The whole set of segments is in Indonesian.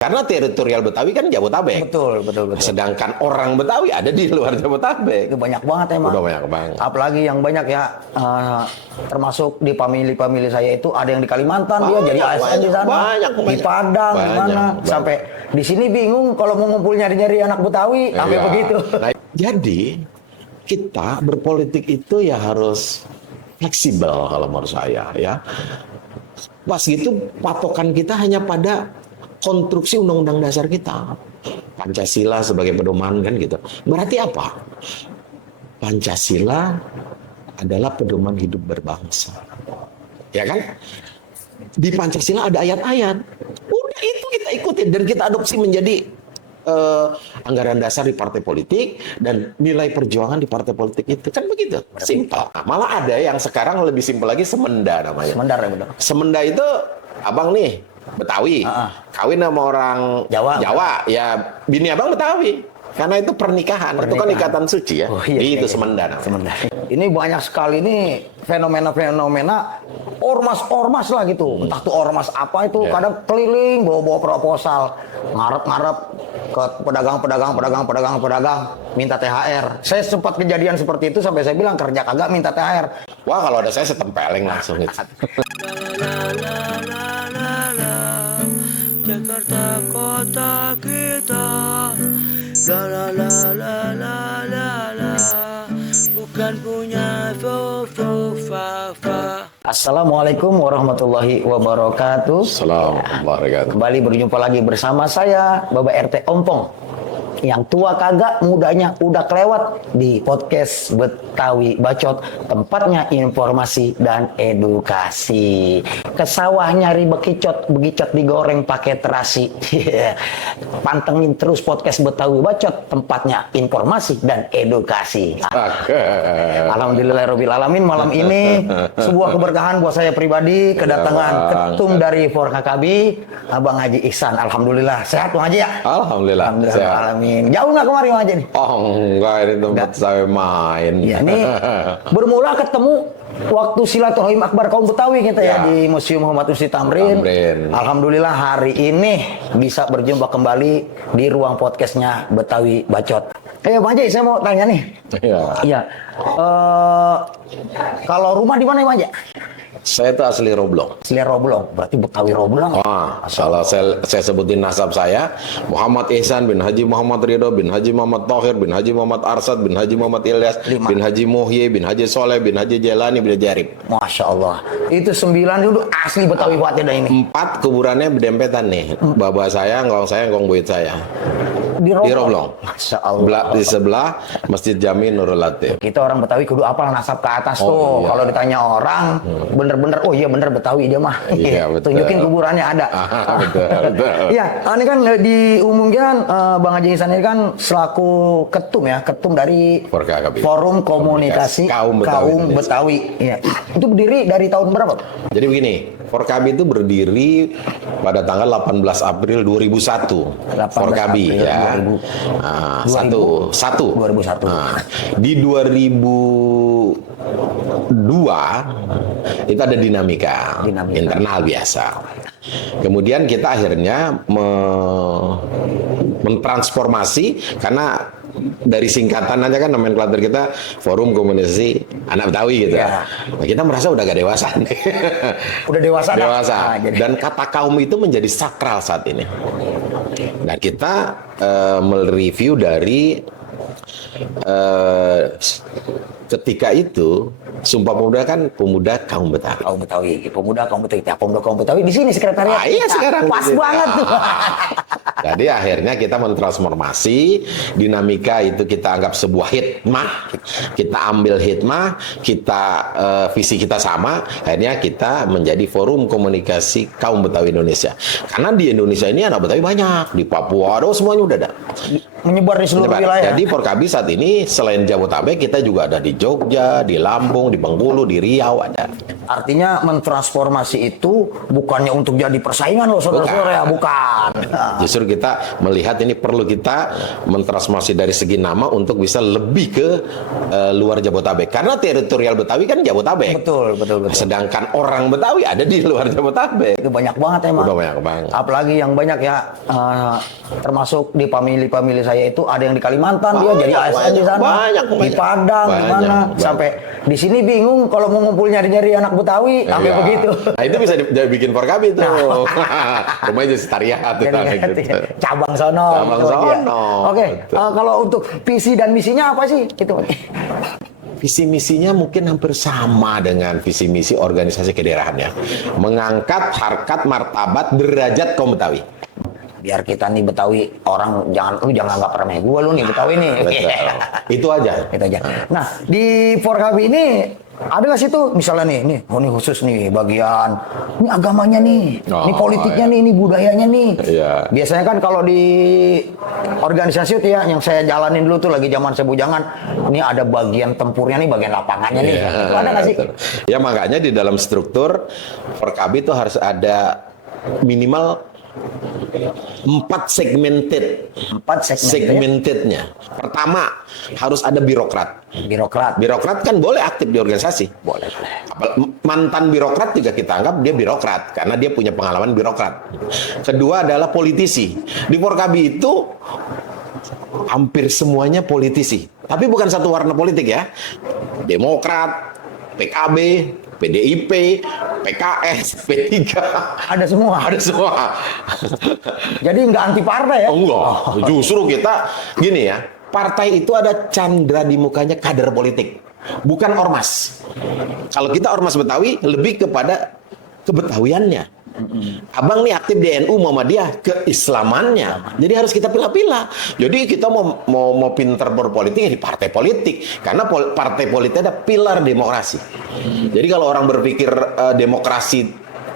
Karena teritorial Betawi kan Jabotabek. Betul. Sedangkan orang Betawi ada di luar Jabotabek. Itu banyak banget emang. Udah banyak banget. Apalagi yang banyak ya, termasuk di family saya itu ada yang di Kalimantan, dia jadi ASN di sana. Di Padang, di mana. Sampai di sini bingung kalau mau ngumpul nyari-nyari anak Betawi, sampai begitu. Nah, jadi kita berpolitik itu ya harus fleksibel kalau menurut saya ya. Pas gitu patokan kita hanya pada konstruksi undang-undang dasar kita. Pancasila sebagai pedoman kan gitu. Berarti apa? Pancasila adalah pedoman hidup berbangsa. Ya kan? Di Pancasila ada ayat-ayat. Udah itu kita ikutin dan kita adopsi menjadi anggaran dasar di partai politik dan nilai perjuangan di partai politik itu kan begitu. Simpel. Nah, malah ada yang sekarang lebih simpel lagi, semenda namanya. Semendar ya benar. Semenda itu abang nih Betawi, kawin sama orang Jawa, ya bini abang Betawi. Karena itu pernikahan. Itu kan ikatan suci ya. Itu semenda. Ini banyak sekali nih fenomena-fenomena ormas-ormas lah gitu. Entah tuh ormas apa itu, kadang keliling bawa-bawa proposal, ngarep-ngarep ke pedagang minta THR. Saya sempat kejadian seperti itu sampai saya bilang kerja kagak minta THR. Wah, kalau ada saya tempeleng langsung itu. Jakarta kota kita, bukan punya fa. Assalamualaikum warahmatullahi wabarakatuh. Assalamualaikum warahmatullahi wabarakatuh. Kembali berjumpa lagi bersama saya, Bapak RT Ompong. Yang tua kagak, mudanya udah kelewat di podcast Betawi Bacot, tempatnya informasi dan edukasi. Ke sawah nyari bekicot digoreng pakai terasi. Pantengin terus podcast Betawi Bacot, tempatnya informasi dan edukasi. Alhamdulillahirabbil alamin, malam ini sebuah keberkahan buat saya pribadi, kedatangan ketum dari Forkakabi, Abang Haji Ihsan. Alhamdulillah sehat Bang Haji ya. Alhamdulillah. Alamin. Jauh nggak kemari Bang Haji nih? Oh enggak, ini tempat saya main. Ya, ini bermula ketemu waktu silaturahim akbar kaum Betawi kita ya di Museum Muhammad Husni Tamrin. Alhamdulillah hari ini bisa berjumpa kembali di ruang podcastnya Betawi Bacot. Bang Haji, saya mau tanya nih. Iya. Kalau rumah di mana Bang Haji? Saya itu asli Roblong. Asli Roblong, berarti Betawi Roblong. Salah saya sebutin nasab saya, Muhammad Ihsan bin Haji Muhammad Ridho bin Haji Muhammad Thohir bin Haji Muhammad Arsad bin Haji Muhammad Ilyas bin Haji Muhyi bin Haji Soleh bin Haji Jelani bin Haji Arif. Masya Allah. Itu 9 dulu asli Betawi banget ya ini. 4 kuburannya berdempetan nih. Baba saya, ngkong buyut saya. Di Roblong. Masya Allah. Di sebelah Masjid Jami Nurul Latif. Kita orang Betawi kudu apal nasab ke atas tuh. Kalau ditanya orang, bener-bener, oh iya bener Betawi dia mah. Iya, betul. Tunjukin kuburannya ada. Betul. Iya, ini kan diumumkan Bang Haji Ihsan ini kan selaku ketum dari Forum Komunikasi Kaum Betawi. Iya. Itu berdiri dari tahun berapa? Jadi begini, Forkabi itu berdiri pada tanggal 18 April 2001. Forkabi ya. 2001. Di 2002 itu ada dinamika internal biasa. Kemudian kita akhirnya mentransformasi karena dari singkatan aja kan nomenklatur kita Forum Komunikasi Anak Betawi gitu. Nah, kita merasa udah gak dewasa nih. Udah dewasa. Dan kata kaum itu menjadi sakral saat ini. Nah, kita mereview dari ketika itu Sumpah Pemuda kan pemuda kaum Betawi. Pemuda kaum Betawi di sini sekretariat. Iya sekarang pas banget tuh. Jadi akhirnya kita mentransformasi dinamika itu, kita anggap sebuah hikmah. Kita ambil hikmah, kita visi kita sama, akhirnya kita menjadi Forum Komunikasi Kaum Betawi Indonesia. Karena di Indonesia ini anak Betawi banyak, di Papua, semuanya udah ada. menyebar di seluruh Menyebar. wilayah. Jadi Forkabi saat ini selain Jabotabek kita juga ada di Jogja, di Lampung, di Bengkulu, di Riau ada. Artinya mentransformasi itu bukannya untuk jadi persaingan loh saudara-saudara ya, bukan. Justru kita melihat ini perlu kita mentransformasi dari segi nama untuk bisa lebih ke luar Jabotabek. Karena teritorial Betawi kan Jabotabek. Betul. Sedangkan orang Betawi ada di luar Jabotabek. Itu banyak banget emang. Udah banyak banget. Apalagi yang banyak ya, termasuk di family saya itu ada yang di Kalimantan, dia jadi ASN di sana, banyak. di Padang, di mana, Banyak. sampai di sini bingung kalau mau ngumpul nyari-nyari anak Betawi, sampai Iya. begitu. Nah itu bisa bikin Forkabi tuh. Rumahnya jadi Tariat tuh. Jadi, Gitu. cabang sono. Cabang gitu aja. sono. Oke, Betul. kalau untuk visi dan misinya apa sih? Itu. Visi misinya mungkin hampir sama dengan visi misi organisasi kedaerahannya. Mengangkat harkat martabat derajat kaum Betawi. Biar kita nih Betawi, orang jangan anggap remeh gua lu nih Betawi nih. Betul. Itu aja. Itu aja. Nah, di Forkabi ini ada nggak sih tuh misalnya nih khusus nih bagian ini agamanya nih, ini politiknya nih, ini budayanya nih. Iya. Biasanya kan kalau di organisasi itu ya, yang saya jalanin dulu tuh lagi zaman saya bujangan, ini ada bagian tempurnya nih, bagian lapangannya nih. Iya, Itu ada nggak sih? betul. Ya makanya di dalam struktur Forkabi itu harus ada minimal 4 segmented. 4 Segmentednya. Pertama, harus ada birokrat. Birokrat. Birokrat kan boleh aktif di organisasi. Boleh. Mantan birokrat juga kita anggap dia birokrat karena dia punya pengalaman birokrat. Kedua adalah politisi. Di Forkabi itu hampir semuanya politisi. Tapi bukan satu warna politik ya. Demokrat, PKB, PDIP, PKS, P3. Ada semua. Ada semua. Jadi nggak anti partai ya? Oh, enggak. Justru kita gini ya, partai itu ada candra di mukanya kader politik, bukan ormas. Kalau kita ormas Betawi lebih kepada kebetawiannya. Abang nih aktif di NU Muhammadiyah, keislamannya. Jadi harus kita pilah-pilah. Jadi kita mau pinter berpolitik ya di partai politik, karena partai politik ada pilar demokrasi. Jadi kalau orang berpikir demokrasi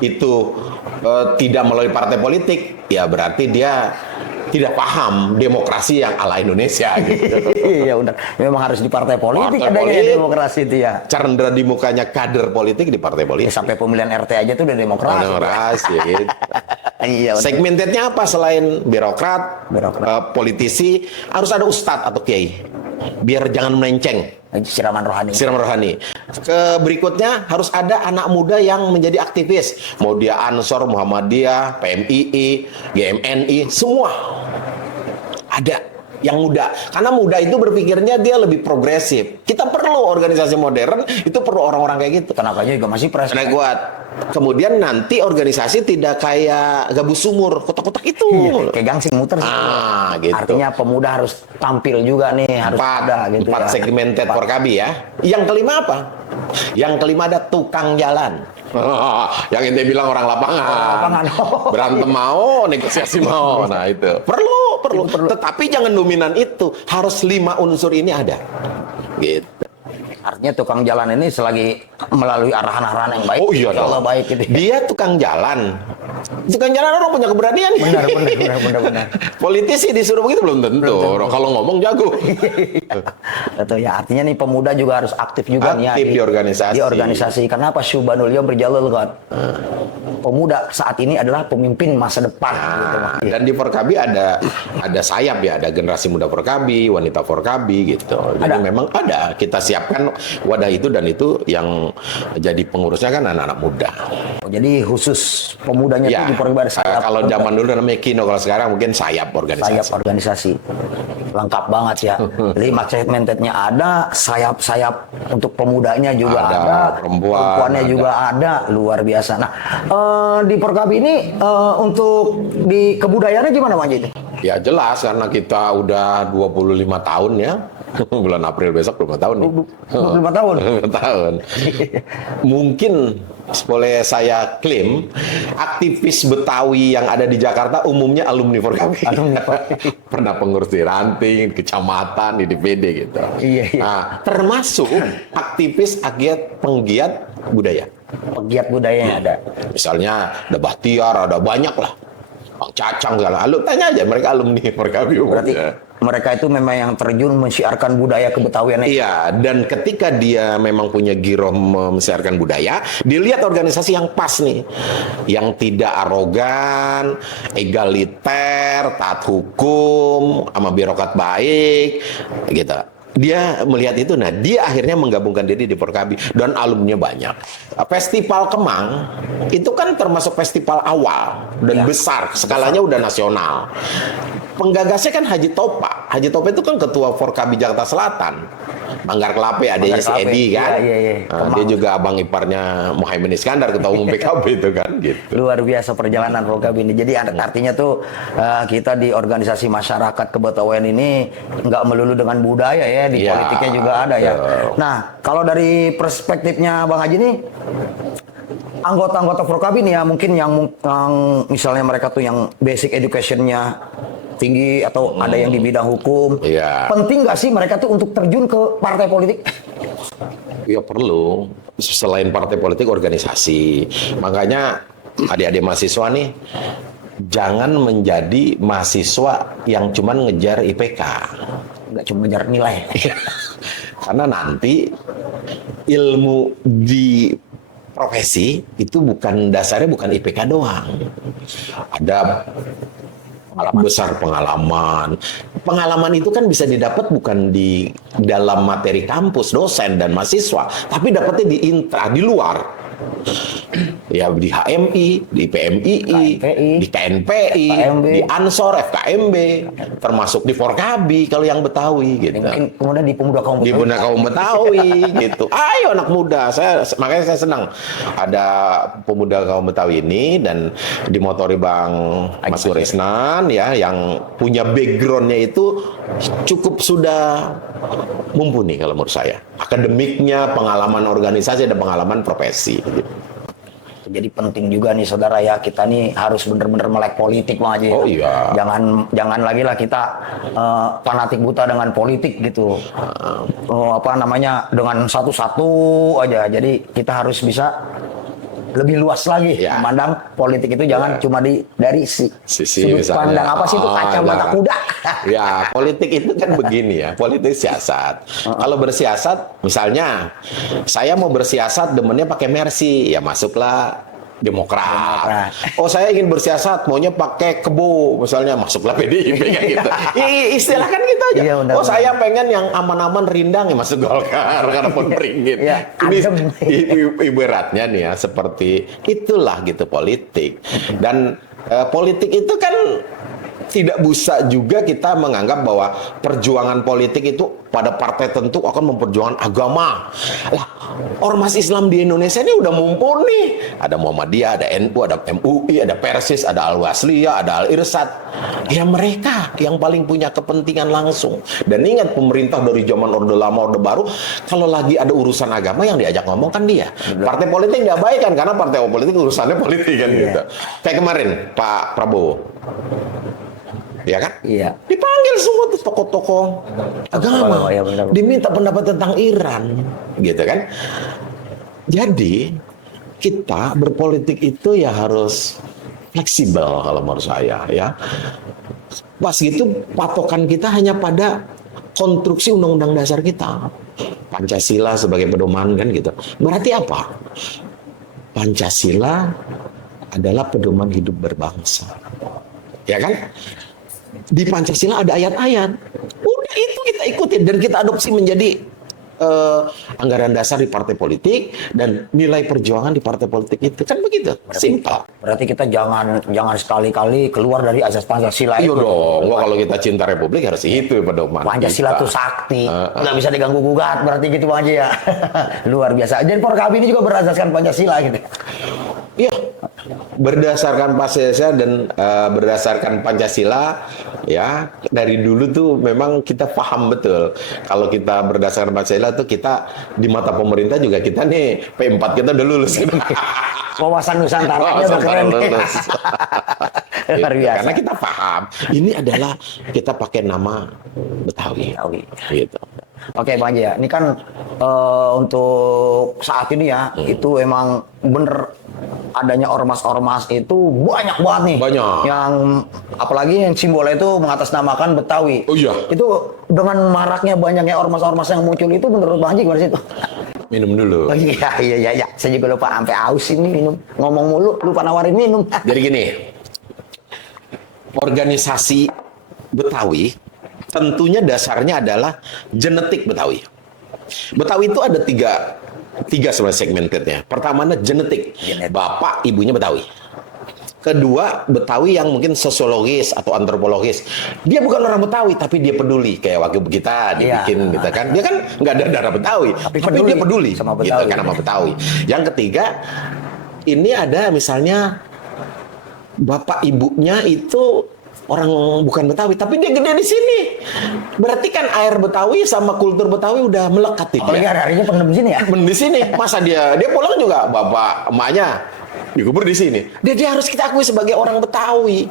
itu tidak melalui partai politik, ya berarti dia tidak paham demokrasi yang ala Indonesia gitu. Iya udah, memang harus di partai politik Partai adanya politik. demokrasi itu ya. Candra di mukanya kader politik di partai Ya, politik. sampai pemilihan RT aja tuh udah demokrasi. Demokrasi gitu. Iya. Udah. Segmentednya apa selain birokrat, Birokrat. politisi, harus ada ustadz atau kiai. Biar jangan melenceng. Siraman rohani. Siram rohani. Berikutnya harus ada anak muda yang menjadi aktivis. Mau dia Ansor, Muhammadiyah, PMII, GMNI, semua ada yang muda. Karena muda itu berpikirnya dia lebih progresif. Kita perlu organisasi modern, itu perlu orang-orang kayak gitu. Tenaganya juga masih fresh. Karena kuat. Kemudian nanti organisasi tidak kayak gabus sumur, kotak-kotak itu. Iya, kayak gangsing muter sih. Gitu. Artinya pemuda harus tampil juga nih, harus ada gitu Empat ya. segmented Forkabi ya. Yang kelima apa? Yang kelima ada tukang jalan. Yang ente bilang orang lapangan. Lapangan. Berantem mau, negosiasi mau. Nah itu. Perlu. Tetapi jangan dominan itu. Harus 5 unsur ini ada. Gitu. Artinya tukang jalan ini selagi melalui arahan-arahan yang baik, Oh iya insya Allah dong. baik gitu. Dia tukang jalan. Tukang jalan orang punya keberanian. Benar. Politisi disuruh begitu belum tentu. Kalau ngomong jago. Betul ya, artinya nih pemuda juga harus aktif juga nih ya, Aktif di organisasi. Di organisasi. Kenapa Syubanul Yom berjalul kan? Pemuda saat ini adalah pemimpin masa depan. gitu. Nah, dan di Forkabi ada sayap ya, ada generasi muda Forkabi, wanita Forkabi gitu. Jadi Ada. memang ada, kita siapkan wadah itu dan itu yang jadi pengurusnya kan anak-anak muda. Oh, jadi khusus pemudanya Ya, itu di Forkabi ada sayap. kalau zaman dulu namanya Kino, kalau sekarang mungkin sayap organisasi. Sayap organisasi. Lengkap banget ya. 5 segmentednya ada, sayap-sayap untuk pemudanya juga Ada, ada, perempuannya perempuannya juga ada, luar biasa. Nah, di Forkabi ini untuk di kebudayaannya gimana Pak Haji? Ya jelas karena kita udah 25 tahun ya. Bulan April besok 25 tahun nih. 25 tahun. 25 tahun. Mungkin boleh saya klaim aktivis Betawi yang ada di Jakarta umumnya alumni Forkabi. Pernah pengurus di Ranting, kecamatan, di DPD gitu. Iya. Nah, termasuk aktivis penggiat budaya. Pegiat budayanya ada. Misalnya ada Bahtiar, ada banyak lah. Bang Cacang segala. Lu tanya aja mereka alumni Forkabi. Berarti mereka itu memang yang terjun mensiarkan budaya kebetawian. Iya, dan ketika dia memang punya giroh mensiarkan budaya, dilihat organisasi yang pas nih, yang tidak arogan, egaliter, taat hukum, sama birokrat baik, gitu. Dia melihat itu, nah dia akhirnya menggabungkan diri di Forkabi dan alumninya banyak. Festival Kemang itu kan termasuk festival awal dan besar, skalanya udah nasional. Penggagasnya kan Haji Topa. Haji Topa itu kan ketua Forkabi Jakarta Selatan. Manggar Kelape, adanya si Edi kan. Iya. Dia juga abang iparnya Muhaimin Iskandar, ketua umum PKB itu kan. Gitu. Luar biasa perjalanan Forkabi ini. Jadi artinya tuh kita di organisasi masyarakat kebetawian ini nggak melulu dengan budaya ya, di politiknya juga ada ya. Nah, kalau dari perspektifnya Bang Haji nih, anggota-anggota Forkabi nih ya, mungkin yang misalnya mereka tuh yang basic education-nya tinggi atau ada yang di bidang hukum. Penting nggak sih mereka tuh untuk terjun ke partai politik? Ya perlu. Selain partai politik, organisasi. Makanya adik-adik mahasiswa nih, jangan menjadi mahasiswa yang cuman ngejar IPK. Nggak cuma ngejar nilai. Karena nanti ilmu di profesi itu dasarnya bukan IPK doang. Ada besar pengalaman. Pengalaman itu kan bisa didapat bukan di dalam materi kampus, dosen dan mahasiswa, tapi dapatnya di luar. Ya di HMI, di PMII, di KNPI, di Ansor, FKMB, termasuk di Forkabi kalau yang Betawi gitu. Mungkin kemudian di Pemuda Kaum Betawi. Di Pemuda Kaum Betawi gitu. Ayo anak muda, makanya saya senang ada Pemuda Kaum Betawi ini dan dimotori Bang Mas Guresnan ya, yang punya backgroundnya itu cukup sudah mumpuni kalau menurut saya. Akademiknya, pengalaman organisasi dan pengalaman profesi. Gitu. Jadi penting juga nih saudara ya, kita nih harus benar-benar melek politik Bang Haji. Oh iya. Jangan lagi lah kita fanatik buta dengan politik gitu. Dengan satu-satu aja. Jadi kita harus bisa lebih luas lagi memandang politik itu, jangan cuma dari sudut pandang apa sih itu kacamata kuda. Ya, politik itu kan begini ya, politik siasat. Kalau bersiasat, misalnya saya mau bersiasat demennya pakai Mercy, ya masuklah Demokrat. Oh, saya ingin bersiasat maunya pakai Kebo, misalnya masuklah PDIP kayak gitu. Istilah kan gitu aja. Iya, oh, saya pengen yang aman-aman rindang ya masuk Golkar karena pun beringin. Ini ibaratnya nih ya, seperti itulah gitu politik. Dan politik itu kan tidak bisa juga kita menganggap bahwa perjuangan politik itu pada partai tentu akan memperjuangkan agama. Lah, ormas Islam di Indonesia ini udah mumpuni. Ada Muhammadiyah, ada NU, ada MUI, ada Persis, ada Al-Wasliyah, ada Al-Irsyad. Ya mereka yang paling punya kepentingan langsung. Dan ingat, pemerintah dari zaman Orde Lama, Orde Baru, kalau lagi ada urusan agama yang diajak ngomong kan dia. Partai politik nggak baik kan, karena partai politik urusannya politik kan gitu. Kayak kemarin Pak Prabowo. Ya kan? Iya. Dipanggil semua tuh tokoh-tokoh agama, diminta pendapat tentang Iran, gitu kan? Jadi kita berpolitik itu ya harus fleksibel kalau menurut saya ya. Pas gitu patokan kita hanya pada konstruksi undang-undang dasar kita, Pancasila sebagai pedoman kan gitu. Berarti apa? Pancasila adalah pedoman hidup berbangsa, ya kan? Di Pancasila ada ayat-ayat. Udah itu kita ikutin dan kita adopsi menjadi anggaran dasar di partai politik dan nilai perjuangan di partai politik itu kan begitu. Simpel. Berarti kita jangan sekali-kali keluar dari asas Pancasila itu. Iya dong. Wah, kalau kita cinta Republik harus itu pedoman. Pancasila itu sakti, nggak bisa diganggu gugat. Berarti gitu aja ya. Luar biasa. Dan Forkabi ini juga berasaskan Pancasila gitu. Iya, berdasarkan Pancasila dan berdasarkan Pancasila ya, dari dulu tuh memang kita paham betul kalau kita berdasarkan Pancasila tuh kita di mata pemerintah juga kita nih P4 kita udah lulus. Wawasan Nusantaranya udah keren. Luar biasa. Karena kita paham ini adalah kita pakai nama Betawi. Gitu. Oke Bang Haji ya, ini kan untuk saat ini ya itu emang bener adanya ormas-ormas itu banyak banget nih. Banyak. Yang apalagi yang simbolnya itu mengatasnamakan Betawi. Oh iya. Itu dengan maraknya banyaknya ormas-ormas yang muncul itu menurut Bang Haji gimana sih itu? Minum dulu. Oh iya. Saya juga lupa sampai aus ini minum. Ngomong mulu lupa nawarin minum. Jadi gini, organisasi Betawi tentunya dasarnya adalah genetik Betawi. Betawi itu ada tiga sebenarnya segmentednya. Pertamanya genetik, bapak ibunya Betawi. Kedua, Betawi yang mungkin sosiologis atau antropologis. Dia bukan orang Betawi, tapi dia peduli. Kayak wakil kita dibikin gitu kan. Dia kan nggak ada darah Betawi, tapi dia peduli sama gitu Betawi. kan sama Betawi. Yang ketiga, ini ada misalnya bapak ibunya itu orang bukan Betawi, tapi dia gede di sini. Berarti kan air Betawi sama kultur Betawi udah melekat di Apalagi dia. hari-harinya pernah di sini ya. Di sini, masa dia pulang juga bapak emaknya dikubur di sini. Dia harus kita akui sebagai orang Betawi,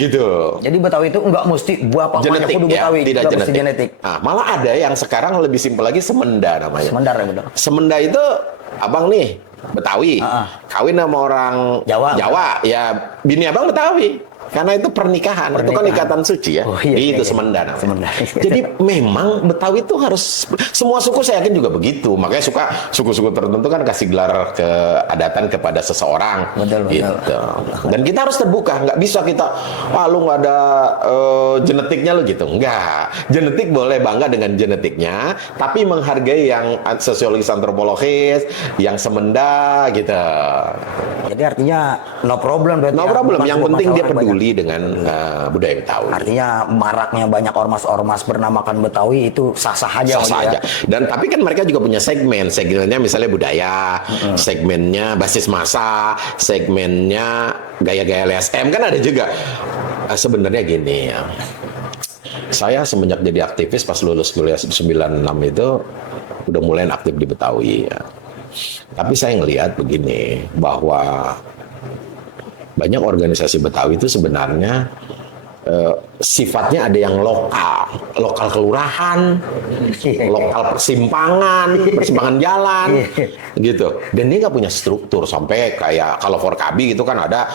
gitu. Jadi Betawi itu enggak mesti bapak Genetik kudu ya, Betawi, tidak nggak mesti genetik. Nah, malah ada yang sekarang lebih simpel lagi, semenda namanya. Semendar ya benar. Semenda itu abang nih Betawi, kawin sama orang Jawa, ya bini abang Betawi. Karena itu pernikahan, itu kan ikatan suci ya. Oh, iya, itu iya. semenda namanya. Semenda. Jadi memang Betawi itu harus, semua suku saya yakin juga begitu. Makanya suku-suku tertentu kan kasih gelar keadatan kepada seseorang. Betul. Gitu. Dan kita harus terbuka, nggak bisa kita, wah lu nggak ada genetiknya lu gitu. Nggak. Genetik boleh bangga dengan genetiknya, tapi menghargai yang sosiologis antropologis, yang semenda gitu. Jadi artinya no problem berarti. No problem, yang penting dia peduli banyak. dengan budaya Betawi. Artinya maraknya banyak ormas-ormas bernamakan Betawi itu sah-sah aja. Sah-sah aja. Dan tapi kan mereka juga punya segmennya misalnya budaya, segmennya basis massa, segmennya gaya-gaya LSM kan ada juga. Sebenarnya gini ya. Saya semenjak jadi aktivis pas lulus kuliah 96 itu udah mulai aktif di Betawi ya. Tapi saya ngelihat begini bahwa banyak organisasi Betawi itu sebenarnya sifatnya ada yang lokal kelurahan, lokal persimpangan jalan, gitu. Dan dia nggak punya struktur sampai kayak kalau Forkabi itu kan ada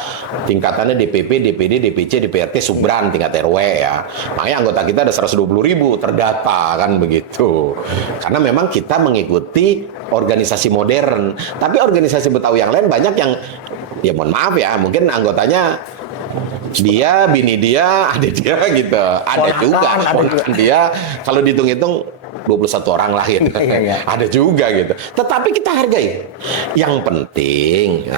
tingkatannya DPP, DPD, DPC, DPRT, Subran, tingkat RW ya. Makanya anggota kita ada 120.000 terdata kan begitu. Karena memang kita mengikuti organisasi modern. Tapi organisasi Betawi yang lain banyak yang ya mohon maaf ya, mungkin anggotanya dia, bini dia, adik dia gitu. Ada juga. Dia kalau dihitung-hitung 21 orang lah gitu. Iya. Ada juga gitu. Tetapi kita hargai. Yang penting,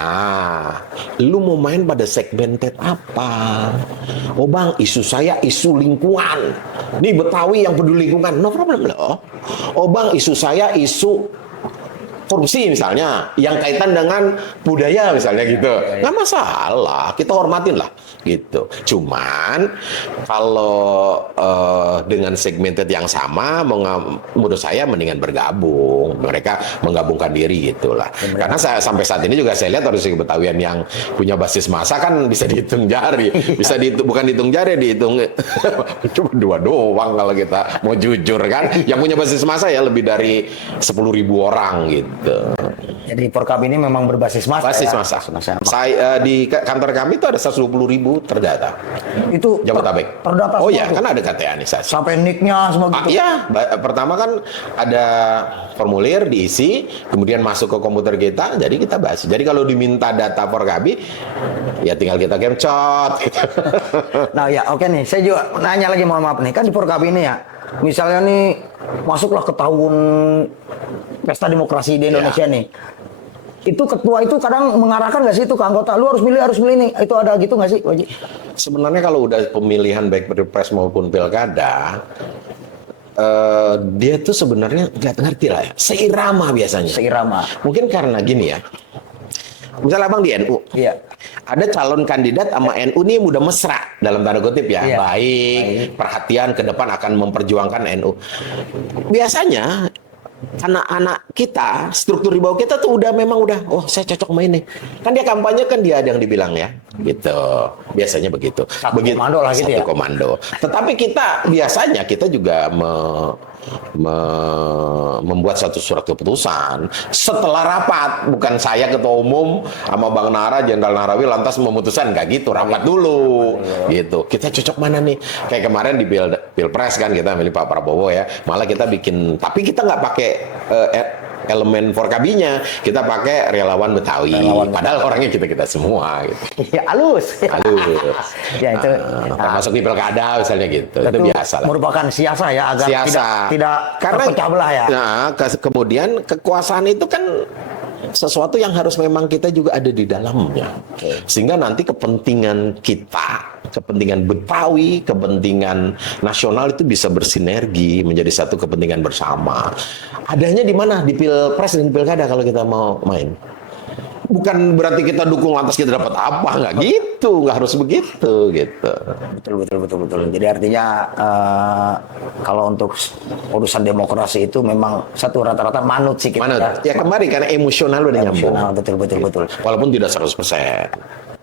lu mau main pada segmented apa? Oh bang, isu saya isu lingkungan. Nih Betawi yang peduli lingkungan, no problem loh. Oh bang, isu saya isu korupsi misalnya, yang kaitan dengan budaya misalnya gitu, nggak masalah, kita hormatin lah gitu. Cuman kalau dengan segmented yang sama, menurut saya mendingan bergabung, mereka menggabungkan diri gitulah. Karena sampai saat ini juga saya lihat organisasi Betawian yang punya basis massa kan bisa dihitung jari, bisa dihitung, bukan dihitung jari, dihitung cuma 2 doang kalau kita mau jujur kan. Yang punya basis massa ya lebih dari 10.000 orang gitu. Jadi Porkab ini memang berbasis massa. Basis ya? massa. Saya di kantor kami itu ada 120.000 terdata. Itu Jabodetabek. terdata. Oh semua ya, tuh? kan ada KTA nih saya. Sampai nicknya semua gitu. Iya, pertama kan ada formulir diisi, kemudian masuk ke komputer kita, jadi kita bahas. Jadi kalau diminta data Porkabi, ya tinggal kita capcot. Gitu. Nah ya oke nih, saya juga nanya lagi, mohon maaf nih, kan di Porkab ini ya, misalnya nih masuklah ke tahun pesta demokrasi di Indonesia nih, itu ketua itu kadang mengarahkan nggak sih itu ke anggota, lu harus pilih nih, itu ada gitu nggak sih, Wajib? Sebenarnya kalau udah pemilihan baik pilpres maupun pilkada, dia tuh sebenarnya nggak ngerti lah ya, seirama biasanya. Seirama. Mungkin karena gini ya, misalnya abang di NU, Iya. ada calon kandidat sama NU nih udah mesra dalam tanda kutip ya, Iya. baik, perhatian ke depan akan memperjuangkan NU. Biasanya anak-anak kita, struktur di bawah kita tuh udah memang udah, oh saya cocok main nih. Kan dia kampanye kan dia ada yang dibilang ya, gitu. Biasanya begitu. Satu komando lah gitu satu ya. komando. Tetapi biasanya kita juga membuat satu surat keputusan setelah rapat, bukan saya ketua umum sama Bang Nara, Jenderal Narawi lantas memutuskan, nggak gitu, rapat dulu gitu. Kita cocok mana nih? Kayak kemarin di Pilpres kan kita milih Pak Prabowo ya, malah kita bikin, tapi kita nggak pakai elemen Forkabinya, kita pakai relawan Betawi. Padahal orangnya kita semua gitu. Ya, halus. Ya itu termasuk di pilkada misalnya gitu. Itu biasa lah. Merupakan siasa ya, agar tidak terpecah belah ya. Nah, kemudian kekuasaan itu kan sesuatu yang harus memang kita juga ada di dalamnya. Sehingga nanti kepentingan kita, kepentingan Betawi, kepentingan nasional itu bisa bersinergi menjadi satu kepentingan bersama. Adanya di mana? Di Pilpres dan Pilkada kalau kita mau main. Bukan berarti kita dukung lantas kita dapat apa, nggak gitu, nggak harus begitu gitu. Betul. Jadi artinya kalau untuk urusan demokrasi itu memang satu rata-rata manut sih kita. Manut. Ya kembali karena emosional udah nyambung. Betul. Walaupun tidak 100%.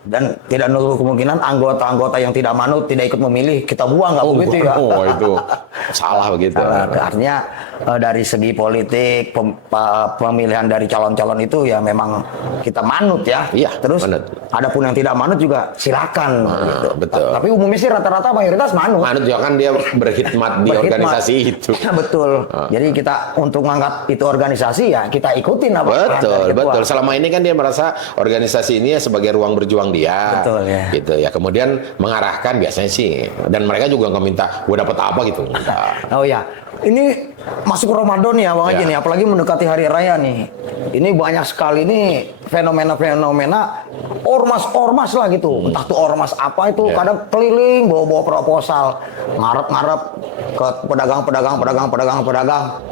Dan tidak menutup kemungkinan anggota-anggota yang tidak manut tidak ikut memilih kita buang, nggak begitu ya? Oh itu salah begitu. Artinya dari segi politik pemilihan dari calon-calon itu ya memang kita manut ya. Iya. Terus manut. adapun yang tidak manut juga silakan. Gitu. Betul. Tapi umumnya sih rata-rata mayoritas manut. Manut ya kan dia berkhidmat di organisasi itu. Betul. Jadi kita untuk mengangkat itu organisasi ya kita ikutin apa. Betul. Selama ini kan dia merasa organisasi ini sebagai ruang berjuang dia. Betul ya. Gitu ya. Kemudian mengarahkan biasanya sih. Dan mereka juga nggak minta gue dapat apa gitu. Oh ya. Ini masuk Ramadan ya Bang Haji nih, apalagi mendekati hari raya nih. Ini banyak sekali nih fenomena-fenomena ormas-ormas lah gitu. Entah tuh ormas apa itu, kadang keliling bawa-bawa proposal, ngarep-ngarep ke pedagang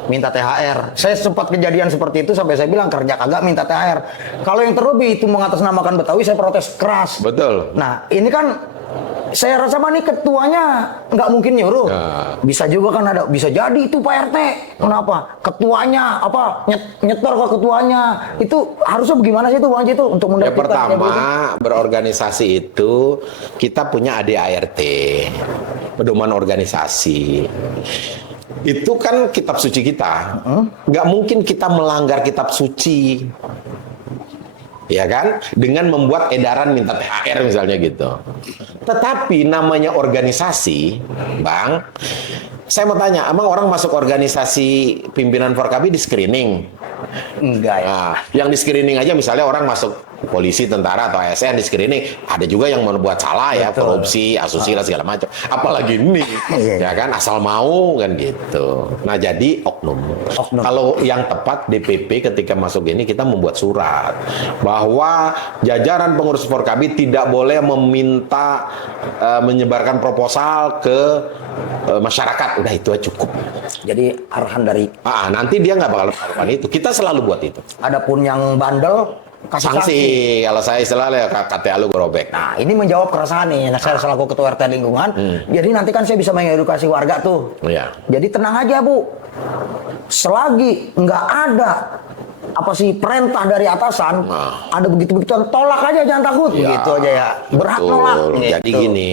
minta THR. Saya sempat kejadian seperti itu sampai saya bilang kerja kagak minta THR. Kalau yang terlebih itu mengatasnamakan Betawi, saya protes keras. Betul. Nah, ini kan saya rasa mah nih ketuanya nggak mungkin nyuruh. Bisa juga kan bisa jadi itu Pak RT. Kenapa? Ketuanya nyetor ke ketuanya. Itu harusnya bagaimana sih itu Bang Haji itu untuk Ya pertama berorganisasi itu kita punya ADART, pedoman organisasi. Itu kan kitab suci kita. Nggak mungkin kita melanggar kitab suci. Ya kan? Dengan membuat edaran minta THR misalnya gitu. Tetapi namanya organisasi, Bang. Saya mau tanya, emang orang masuk organisasi pimpinan Forkabi di screening? Enggak ya. Nah, yang di screening aja misalnya orang masuk polisi, tentara atau ASN di screening, ada juga yang membuat salah ya, korupsi, asusila segala macam. Apalagi ini, ya kan asal mau kan gitu. Nah jadi oknum. Kalau yang tepat DPP ketika masuk ini kita membuat surat bahwa jajaran pengurus Forkabi tidak boleh meminta menyebarkan proposal ke masyarakat. Udah itu aja cukup. Jadi arahan dari nanti dia nggak bakal melakukan itu. Kita selalu buat itu. Adapun yang bandel kasih sanksi. Kalau saya istilahnya KTA lu gue robek. Nah ini menjawab keresahan nih. Nah, saya selaku ketua RT lingkungan. Jadi nanti kan saya bisa mengedukasi warga tuh. Iya. Jadi tenang aja Bu. Selagi nggak ada perintah dari atasan, ada begitu-begituan, tolak aja, jangan takut. Begitu aja ya. Berhak nolak. Gitu. Jadi gini,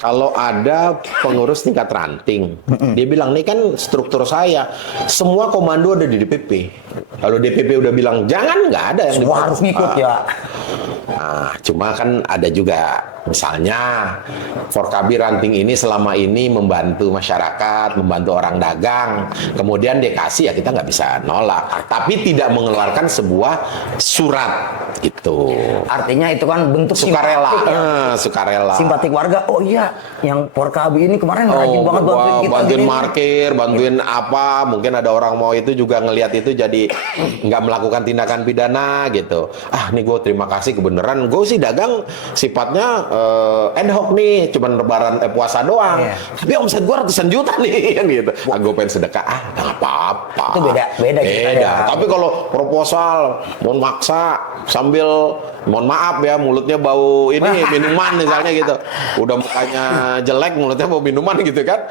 kalau ada pengurus tingkat ranting, dia bilang, nih kan struktur saya, semua komando ada di DPP. Kalau DPP udah bilang jangan, nggak ada yang semua harus ngikut ya. Nah, cuma kan ada juga, misalnya Forkabi ranting ini selama ini membantu masyarakat, membantu orang dagang, kemudian dia kasih ya kita nggak bisa nolak, tapi tidak mengeluarkan sebuah surat itu. Artinya itu kan bentuk sukarela, sukarela. Simpatik warga. Oh iya, yang Forkabi ini kemarin rajin banget bantuin kita. Bantuin parkir, bantuin apa? Mungkin ada orang mau itu juga ngelihat itu jadi nggak melakukan tindakan pidana gitu. Nih gue terima kasih kebenaran. Gue sih dagang sifatnya ad hoc nih, cuman lebaran puasa doang. Tapi omset gue ratusan juta nih kan gitu. Gue pengen sedekah, nggak apa-apa. Itu beda. Ya. Tapi kalau proposal mau maksa sambil mohon maaf ya mulutnya bau ini minuman misalnya gitu, udah mukanya jelek mulutnya bau minuman gitu kan,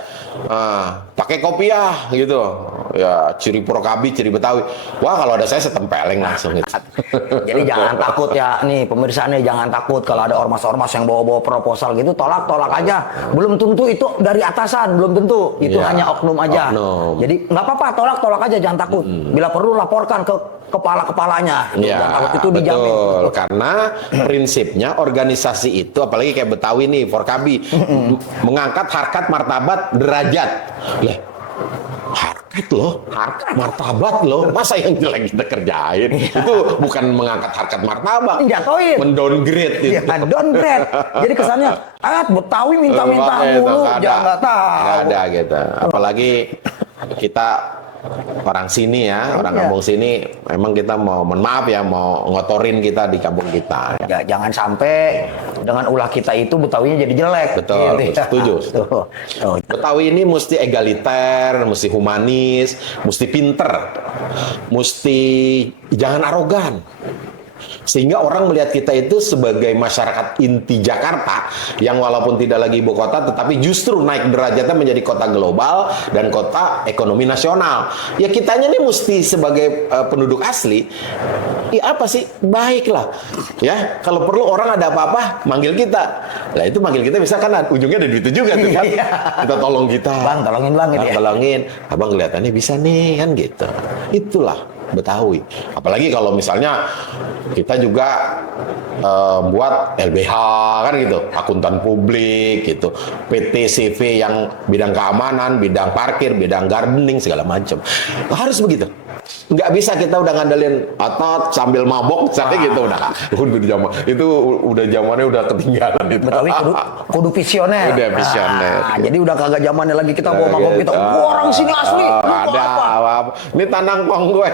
pakai kopiah gitu, ya ciri Porkabi, ciri Betawi. Wah kalau ada saya tempeleng langsung gitu. Jadi jangan takut ya, nih pemirsa nih jangan takut kalau ada ormas-ormas yang bawa-bawa proposal gitu, tolak aja. Belum tentu itu dari atasan, belum tentu. Itu Ya, hanya oknum aja. oknum. Jadi nggak apa-apa, tolak aja, jangan takut. Bila perlu laporkan ke kepala-kepalanya. Ya, Jangan takut, itu dijamin. betul. Karena prinsipnya organisasi itu, apalagi kayak Betawi nih, Porkabi, mengangkat harkat, martabat, derajat. Lah, harkat loh, harkat, martabat loh. Masa yang jelek kita kerjain? Itu bukan mengangkat harkat martabat, Jatuhin. mendowngrade itu. Ya, downgrade. Jadi kesannya, Betawi minta-minta mulu, jangan nggak tahu. Nggak ada gitu. Apalagi kita orang sini ya, orang Iya. kampung sini, memang kita mau, mohon maaf ya, mau ngotorin kita di kampung kita. Ya, jangan sampai dengan ulah kita itu Betawinya jadi jelek. Betul, Gitu ya. setuju. Tuh. Betawi ini mesti egaliter, mesti humanis, mesti pinter, mesti jangan arogan. Sehingga orang melihat kita itu sebagai masyarakat inti Jakarta yang walaupun tidak lagi ibu kota tetapi justru naik derajatnya menjadi kota global dan kota ekonomi nasional. Ya kitanya nih mesti sebagai penduduk asli, ya apa sih? Baiklah. Ya, kalau perlu orang ada apa-apa manggil kita. Lah itu manggil kita bisa kan ujungnya ada duit itu juga tuh kan. Kita tolong kita. Bang, tolongin bang gitu ya. Tolongin. Abang kelihatannya bisa nih kan gitu. Itulah Betawi. Apalagi kalau misalnya kita juga buat LBH kan gitu, akuntan publik gitu, PT CV yang bidang keamanan, bidang parkir, bidang gardening segala macam. Harus begitu. Nggak bisa kita udah ngandelin otot sambil mabok misalnya gitu udah zaman itu udah zamannya udah ketinggalan itu. Betawi kudu visioner. Udah visioner. Nah, jadi udah kagak zamannya lagi kita bawa mabok kita. Orang sini asli. Lu Ada apa? apa? Ini tanang pong gue.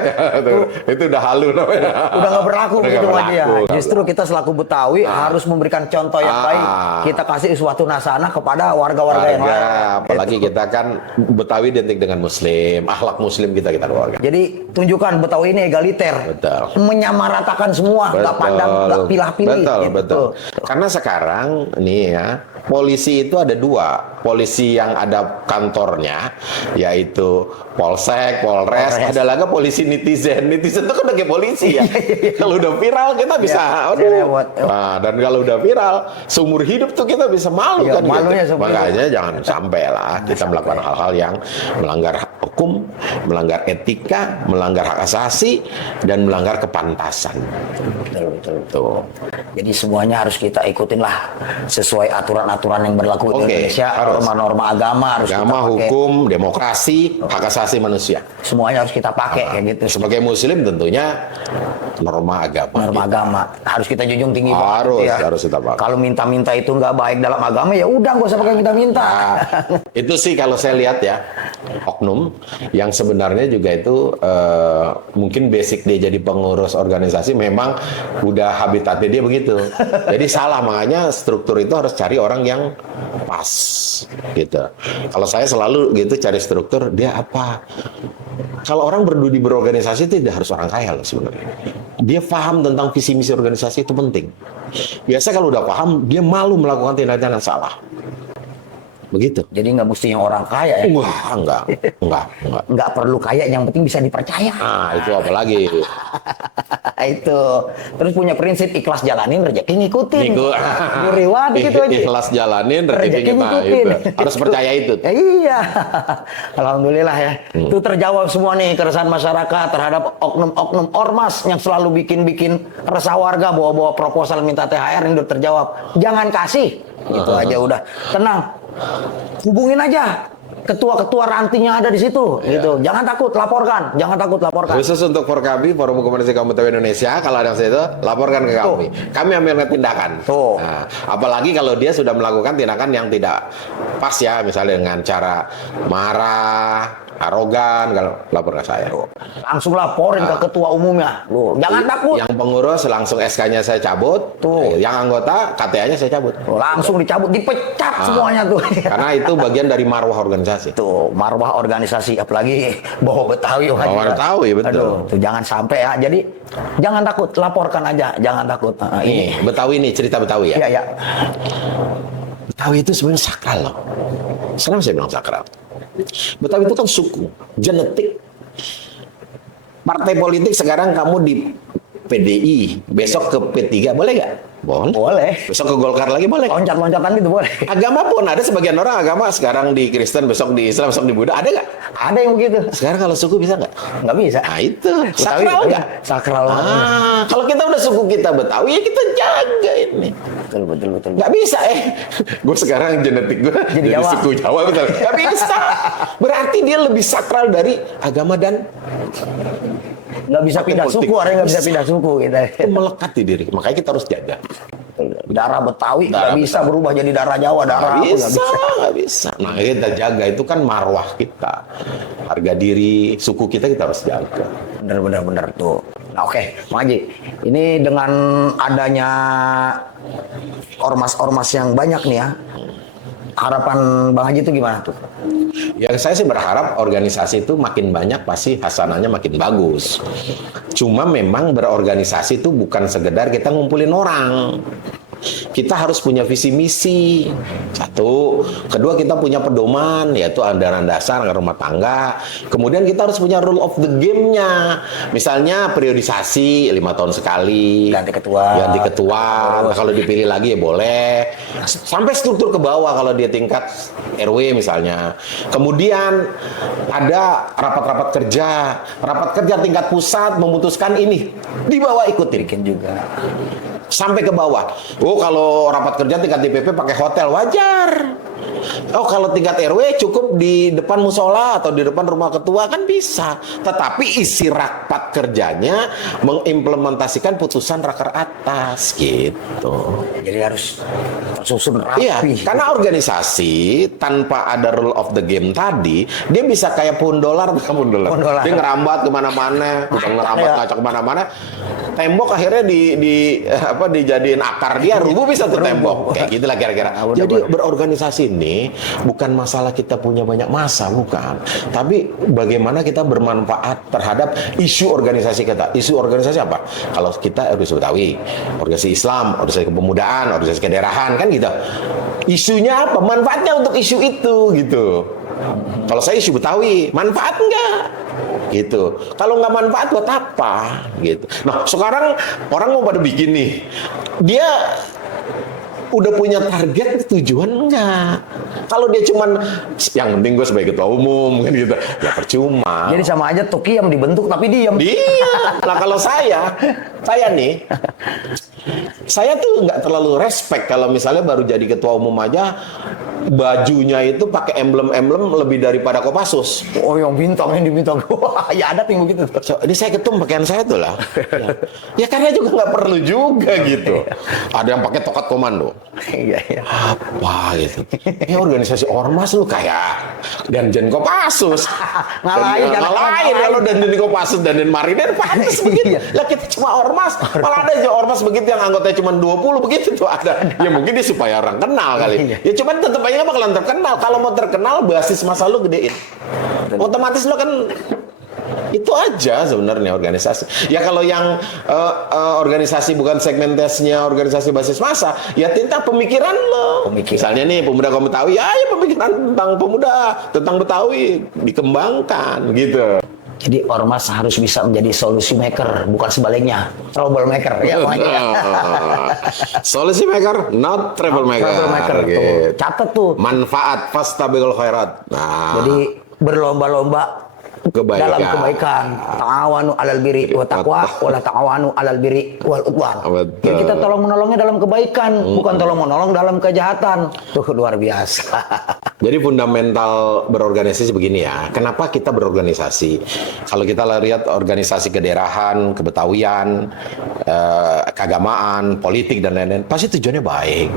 Itu udah halu namanya. Udah nggak berlaku Udah gitu nggak aja ya. berlaku. Justru kita selaku Betawi harus memberikan contoh yang baik. Kita kasih suatu nasana kepada warga-warga yang lain. Apalagi kita kan Betawi identik dengan Muslim, akhlak Muslim kita keluarga. Jadi tunjukkan Betawi ini egaliter, Betul. menyamaratakan semua, nggak pandang, nggak pilah-pilih. Betul, gitu. betul. Karena sekarang nih ya, polisi itu ada dua. Polisi yang ada kantornya, yaitu Polsek, Polres, ada lagi polisi netizen. Netizen itu kan kayak polisi ya. Kalau udah viral kita bisa, Nah, dan kalau udah viral, seumur hidup tuh kita bisa malu Ya, kan malunya gitu. seperti Makanya jangan sampai lah kita melakukan hal-hal yang melanggar hukum, melanggar etika, melanggar hak asasi, dan melanggar kepantasan. Betul. Tuh. Jadi semuanya harus kita ikutin lah sesuai aturan-aturan yang berlaku di Oke, Indonesia, harus. norma-norma agama harus Agama, kita pakai. hukum, demokrasi, hak asasi manusia. Semuanya harus kita pakai kayak gitu. Sebagai Muslim tentunya norma agama. Norma agama harus kita junjung tinggi Harus, banget ya. harus kita pakai. Kalau minta-minta itu nggak baik dalam agama ya udah nggak usah pakai minta-minta. Nah, itu sih kalau saya lihat ya, oknum yang sebenarnya juga itu mungkin basic dia jadi pengurus organisasi memang udah habitatnya dia begitu. Jadi salah, makanya struktur itu harus cari orang yang pas gitu. Kalau saya selalu gitu cari struktur dia apa. Kalau orang berorganisasi itu tidak harus orang kaya loh sebenarnya. Dia paham tentang visi misi organisasi itu penting. Biasa kalau udah paham dia malu melakukan tindakan yang salah. Begitu. Jadi nggak mesti yang orang kaya ya. Wah, enggak. Nggak perlu kaya, yang penting bisa dipercaya. Nah, itu apalagi. Itu. Terus punya prinsip ikhlas jalanin, rezeki ngikutin. Riwayat gitu aja. Ikhlas jalanin, rezeki kita. Itu. Harus percaya itu. Ya, iya. Alhamdulillah ya. Itu terjawab semua nih keresahan masyarakat terhadap oknum-oknum ormas yang selalu bikin resah warga, bawa-bawa proposal minta THR, ini udah terjawab. Jangan kasih. Itu aja udah. Tenang. Hubungin aja ketua-ketua rantingnya ada di situ, gitu. Jangan takut, laporkan. Jangan takut, laporkan. Khusus untuk Porkabi, Forum Komunikasi Kaum Betawi Indonesia, kalau ada yang itu, laporkan ke kami. Kami ambil tindakan. Tuh. Nah, apalagi kalau dia sudah melakukan tindakan yang tidak pas ya, misalnya dengan cara marah, arogan, kalau lapor ke saya. Langsung laporin ke ketua umumnya. Loh, jangan takut. Yang pengurus langsung SK-nya saya cabut. Tuh. Yang anggota KTA-nya saya cabut. Tuh, langsung dicabut, dipecat semuanya tuh. Karena itu bagian dari marwah organisasi. Tuh, marwah organisasi, apalagi bawa Betawi. Bawa Betawi, betul. Aduh, tuh jangan sampai ya. Jadi jangan takut, laporkan aja, jangan takut. Ini Betawi nih, cerita Betawi ya. Iya, ya. Betawi itu sebenarnya sakral loh. Kenapa saya bilang sakral? Betawi itu kan suku, genetik Partai politik sekarang kamu di PDI, besok ke P3, boleh nggak? Boleh. Besok ke Golkar lagi boleh. Loncat-loncatan gitu boleh. Agama pun ada sebagian orang agama sekarang di Kristen, besok di Islam, besok di Buddha, ada nggak? Ada yang begitu. Sekarang kalau suku bisa nggak? Nggak bisa. Nah itu sakral nggak? Sakral. Kalau kita udah suku kita Betawi ya kita jaga ini. Betul. Nggak bisa gue sekarang genetik gue Jadi dari Jawa. suku Jawa betul. Nggak bisa. Berarti dia lebih sakral dari agama dan Nggak bisa Partai pindah politik. suku, orang nggak bisa pindah suku kita. itu melekat di diri. Makanya kita harus jaga. Darah Betawi Darah nggak bisa berubah jadi darah Jawa, darah Nggak apa nggak bisa, bisa. nggak bisa. Nah kita jaga itu kan marwah kita, harga diri, suku kita harus jaga. Bener tuh. Nah oke, Bang Haji, ini dengan adanya ormas-ormas yang banyak nih ya, harapan Bang Haji itu gimana tuh? Yang saya sih berharap organisasi itu makin banyak pasti hasanahnya makin bagus. Cuma memang berorganisasi itu bukan sekedar kita ngumpulin orang. Kita harus punya visi misi. Satu, kedua kita punya pedoman yaitu anggaran dasar rumah tangga. Kemudian kita harus punya rule of the game-nya. Misalnya periodisasi 5 tahun sekali. Ganti ketua. Nah, kalau dipilih lagi ya boleh. Sampai struktur ke bawah kalau dia tingkat RW misalnya. Kemudian ada rapat-rapat kerja. Rapat kerja tingkat pusat memutuskan ini. Di bawah ikutin. Bikin juga. Sampai ke bawah. Oh, kalau rapat kerja tingkat DPP pakai hotel wajar. Oh, kalau tingkat RW cukup di depan musola atau di depan rumah ketua kan bisa. Tetapi isi rapat kerjanya mengimplementasikan putusan raker atas gitu. Jadi harus tersusun rapi. Iya, karena organisasi tanpa ada rule of the game tadi, dia bisa kayak pun dolar. Dia ngerambat kemana-mana, bukan ngerambat ngacak kemana-mana. Tembok akhirnya dijadiin akar dia, rubuh bisa tuh tembok. Kayak gitulah kira-kira. Jadi berorganisasi ini bukan masalah kita punya banyak massa, bukan. Tapi bagaimana kita bermanfaat terhadap isu organisasi kita. Isu organisasi apa? Kalau kita organisasi Betawi, organisasi Islam, organisasi kepemudaan, organisasi kedaerahan, kan gitu. Isunya apa? Manfaatnya untuk isu itu gitu. Kalau saya isu Betawi, manfaat enggak? Gitu. Kalau nggak manfaat buat apa? Gitu. Nah, sekarang orang mau pada bikin nih. Dia udah punya target tujuan enggak? Kalau dia cuman yang penting gue sebagai ketua umum kan gitu, ya percuma. Jadi sama aja Toki yang dibentuk tapi diam. Iya. Nah kalau saya nih, saya tuh nggak terlalu respect kalau misalnya baru jadi ketua umum aja bajunya itu pakai emblem-emblem lebih daripada Kopassus. Oh yang bintang yang dibintang. Wah, ya ada yang begitu. Ini saya ketum pakaian saya tuh lah. Ya karena juga nggak perlu juga gitu. Ada yang pakai tokat komando. Iya. Apa gitu? Ini organisasi ormas lu kayak Danjen Kopassus. Ngalahin kalau Danjen Kopassus dan Marinir pantas begitu. Lah kita cuma ormas. Malah ada aja ormas begitu yang anggotanya cuma 20 begitu tuh ada. Ya mungkin dia supaya orang kenal kali. Ya cuman tetap aja nggak bakalan terkenal. Kalau mau terkenal basis masa lu gedein. Otomatis lu kan itu aja sebenarnya organisasi. Ya kalau yang organisasi bukan segmentasinya organisasi basis massa, ya tentang pemikiran lo. Misalnya nih pemuda kaum Betawi, ya pemikiran tentang pemuda, tentang Betawi dikembangkan gitu. Jadi ormas harus bisa menjadi solusi maker, bukan sebaliknya, trouble maker. Ya, solusi maker, not trouble maker. Gitu. Catat tuh. Manfaat fastabiqul khairat. Nah, jadi berlomba-lomba dalam kebaikan. Ta'awanu 'alal birri wa taqwa wa la ta'awanu 'alal birri wal udwan. Jadi kita tolong menolongnya dalam kebaikan, bukan tolong menolong dalam kejahatan. Tuh luar biasa. Jadi fundamental berorganisasi begini ya. Kenapa kita berorganisasi? Kalau kita lihat organisasi kedaerahan, kebetawian, keagamaan, politik dan lain-lain, pasti tujuannya baik.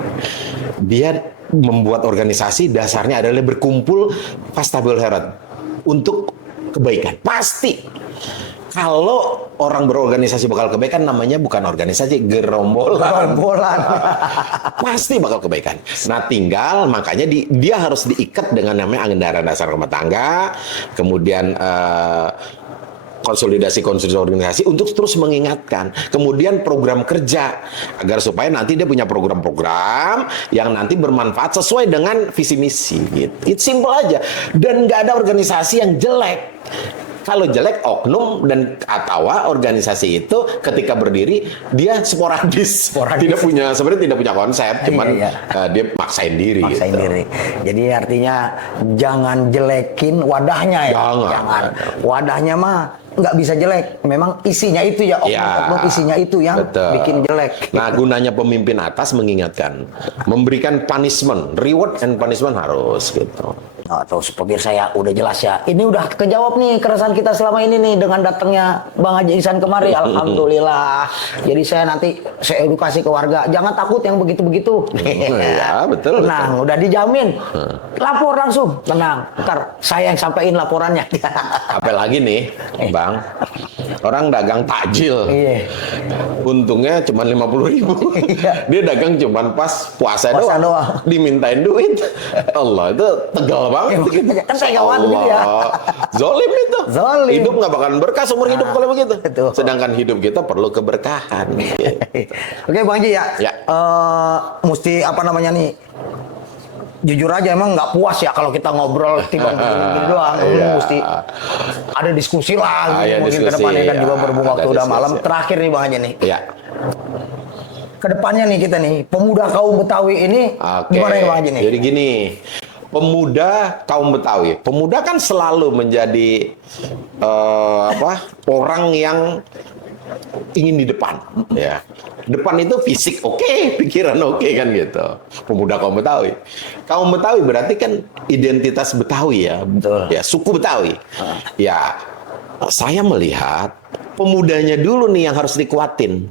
Dia membuat organisasi dasarnya adalah berkumpul fastabiqul khairat untuk kebaikan. Pasti. Kalau orang berorganisasi bakal kebaikan, namanya bukan organisasi, gerombolan. Pasti bakal kebaikan. Nah tinggal makanya dia harus diikat dengan namanya anggaran dasar rumah tangga, kemudian konsolidasi organisasi untuk terus mengingatkan, kemudian program kerja agar supaya nanti dia punya program-program yang nanti bermanfaat sesuai dengan visi misi gitu. It's simple aja, dan nggak ada organisasi yang jelek. Kalau jelek oknum dan atau organisasi itu ketika berdiri dia sporadis. Tidak punya sebenarnya tidak punya konsep, cuman dia maksain diri. Maksain gitu. diri. Jadi artinya jangan jelekin wadahnya ya. Jangan. Wadahnya mah nggak bisa jelek. Memang isinya itu ya, oknum isinya itu yang bikin jelek. Nah, gunanya pemimpin atas mengingatkan, memberikan punishment, reward and punishment harus gitu. Nah, terus pemirsa ya udah jelas ya. Ini udah kejawab nih keresahan kita selama ini nih dengan datangnya Bang Haji Ihsan kemari. Alhamdulillah. Jadi saya edukasi ke warga, jangan takut yang begitu-begitu. Ya, betul. Tenang, udah dijamin. Lapor langsung, tenang. Ntar saya yang sampaikan laporannya. Apalagi nih, Bang, orang dagang takjil. Untungnya cuma 50.000. Dia dagang cuma pas puasa doang. Dimintain duit. Allah, itu tegal banget. Kan saya kawan gitu ya. Zolim itu. Zolim. Hidup nggak bakalan berkah seumur hidup kalau begitu. Sedangkan hidup kita perlu keberkahan. Oke, Bang Haji ya. Mesti apa namanya nih? Jujur aja emang nggak puas ya kalau kita ngobrol tiba gini doang. Mesti ada diskusi lagi mungkin ke depannya kan juga berhubung waktu udah malam. Terakhir nih Bang Haji nih. Kedepannya nih kita nih pemuda kaum Betawi ini gimana ya Bang Haji nih? Jadi gini, pemuda kaum Betawi, pemuda kan selalu menjadi orang yang ingin di depan, ya. Depan itu fisik oke, pikiran oke kan gitu. Pemuda kaum Betawi. Kaum Betawi berarti kan identitas Betawi ya, ya suku Betawi. Ya, saya melihat pemudanya dulu nih yang harus dikuatin.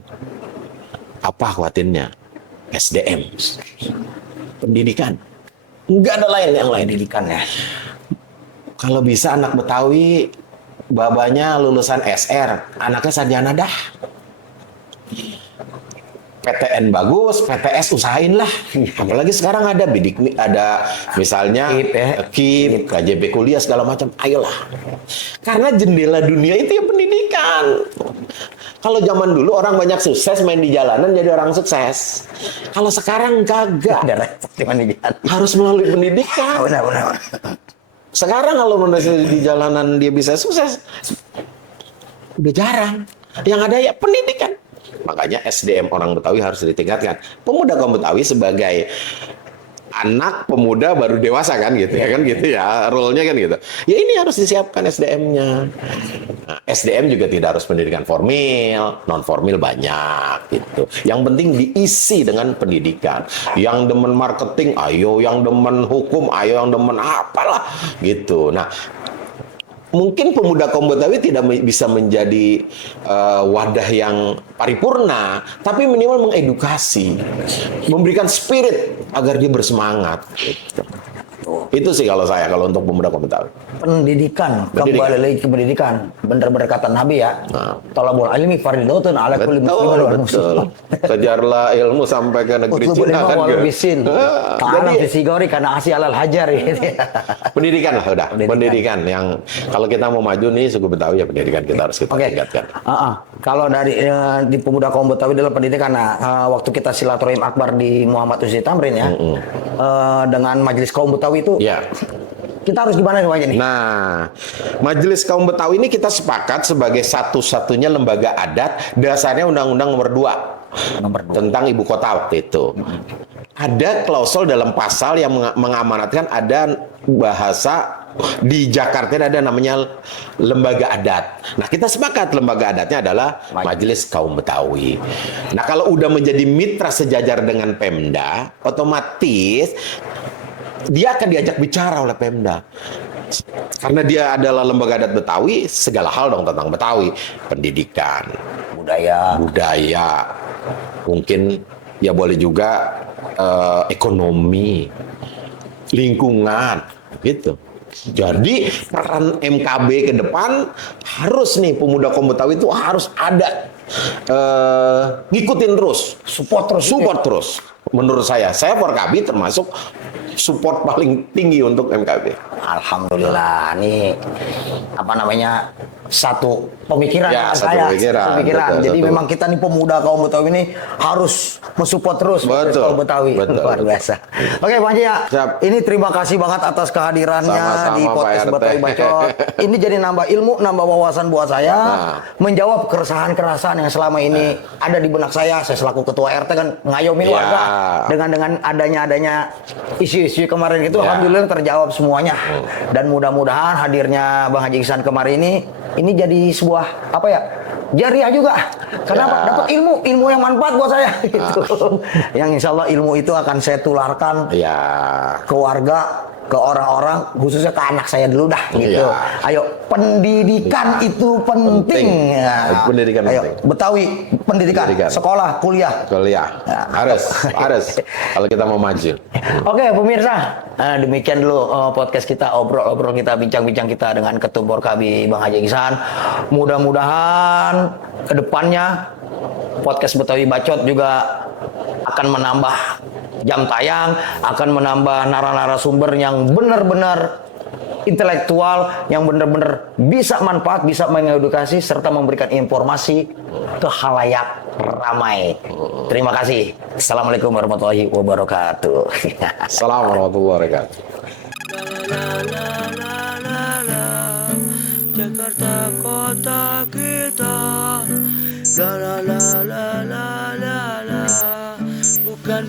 Apa kuatinnya? SDM, pendidikan. Enggak ada lain yang lain pendidikannya. Kalau bisa anak Betawi babanya lulusan SR, anaknya sarjana dah. PTN bagus, PTS usahain lah. Apalagi sekarang ada bidik, ada misalnya KIP, KJP kuliah segala macam. Ayolah. Karena jendela dunia itu ya pendidikan. Kalau zaman dulu orang banyak sukses main di jalanan jadi orang sukses. Kalau sekarang kagak. Harus melalui pendidikan. Benar. Sekarang kalau manusia di jalanan dia bisa sukses, udah jarang. Yang ada ya pendidikan. Makanya SDM orang Betawi harus ditingkatkan. Pemuda kaum Betawi sebagai anak pemuda baru dewasa kan gitu ya kan gitu ya role-nya kan gitu. Ya ini harus disiapkan SDM-nya. Nah, SDM juga tidak harus pendidikan formal, non formal banyak gitu. Yang penting diisi dengan pendidikan. Yang demen marketing, ayo. Yang demen hukum, ayo. Yang demen apalah gitu. Nah, mungkin pemuda kaum Betawi tidak bisa menjadi wadah yang paripurna, tapi minimal mengedukasi, memberikan spirit agar dia bersemangat. Gitu. Itu sih kalau saya, kalau untuk pemuda kaum Betawi. Pendidikan, kembali lagi ke pendidikan. Bener-bener kata Nabi ya. Talabul ilmi fardidotun ala kulli muslimin wal muslim. Kejarlah ilmu sampai ke negeri Cina kan. Ta'ala fisigori karena asih alal hajar gitu. Pendidikan lah udah. Pendidikan yang kalau kita mau maju nih suku Betawi ya pendidikan kita harus kita tingkatkan. Kalau dari di pemuda kaum Betawi dalam pendidikan, waktu kita silaturahim akbar di Muhammad Husni Tamrin ya, dengan majelis kaum Betawi itu, kita harus gimana nih? Nah, Majelis Kaum Betawi ini kita sepakat sebagai satu-satunya lembaga adat, dasarnya Undang-Undang Nomor 2 tentang ibu kota waktu itu. Ada klausul dalam pasal yang mengamanatkan ada bahasa di Jakarta ada namanya lembaga adat. Nah, kita sepakat lembaga adatnya adalah Majelis Kaum Betawi. Nah, kalau udah menjadi mitra sejajar dengan Pemda, otomatis dia akan diajak bicara oleh Pemda. Karena dia adalah lembaga adat Betawi, segala hal dong tentang Betawi, pendidikan, budaya, mungkin ya boleh juga ekonomi, lingkungan, gitu. Jadi peran MKB ke depan harus nih pemuda kaum Betawi itu harus ada ngikutin terus, support terus. Menurut saya Forkabi termasuk support paling tinggi untuk MKB. Alhamdulillah, nih apa namanya satu pemikiran Ya, dengan satu saya. pemikiran. Betul, Jadi satu. memang kita nih pemuda kaum Betawi ini harus mensupport terus Betul. kaum Betawi. Betul. Luar biasa. Oke, Bang Jia. Siap. Ini terima kasih banget atas kehadirannya Sama-sama, di Pak podcast RT. Betawi Bacot. Ini jadi nambah ilmu, nambah wawasan buat saya, Nah. menjawab keresahan-keresahan yang selama ini ada di benak saya. Saya selaku ketua RT kan ngayomin Ya. warga dengan adanya isu-isu kemarin itu, Ya. alhamdulillah terjawab semuanya. Dan mudah-mudahan hadirnya Bang Haji Iksan kemarin ini jadi sebuah apa ya? Jariah juga. Kenapa? Ya. Dapat ilmu yang manfaat buat saya gitu. Yang insya Allah ilmu itu akan saya tularkan Ya. ke warga, ke orang-orang, khususnya ke anak saya dulu dah gitu. Iya. Ayo, pendidikan itu penting. Penting. Ya. Pendidikan Ayo, penting. Betawi, pendidikan, sekolah, kuliah. Kuliah. Ya. Harus. Kalau kita mau maju. Oke, pemirsa, demikian dulu podcast kita, obrol-obrol kita, bincang-bincang kita dengan Ketum Porkabi Bang Haji Iksan. Mudah-mudahan kedepannya podcast Betawi Bacot juga akan menambah jam tayang, akan menambah narasumber yang benar-benar intelektual, yang benar-benar bisa manfaat, bisa mengedukasi, serta memberikan informasi ke halayak ramai. Terima kasih. Assalamualaikum warahmatullahi wabarakatuh. Assalamualaikum warahmatullahi wabarakatuh. La la la la la, Jakarta kota kita. La la la la la la la, bukan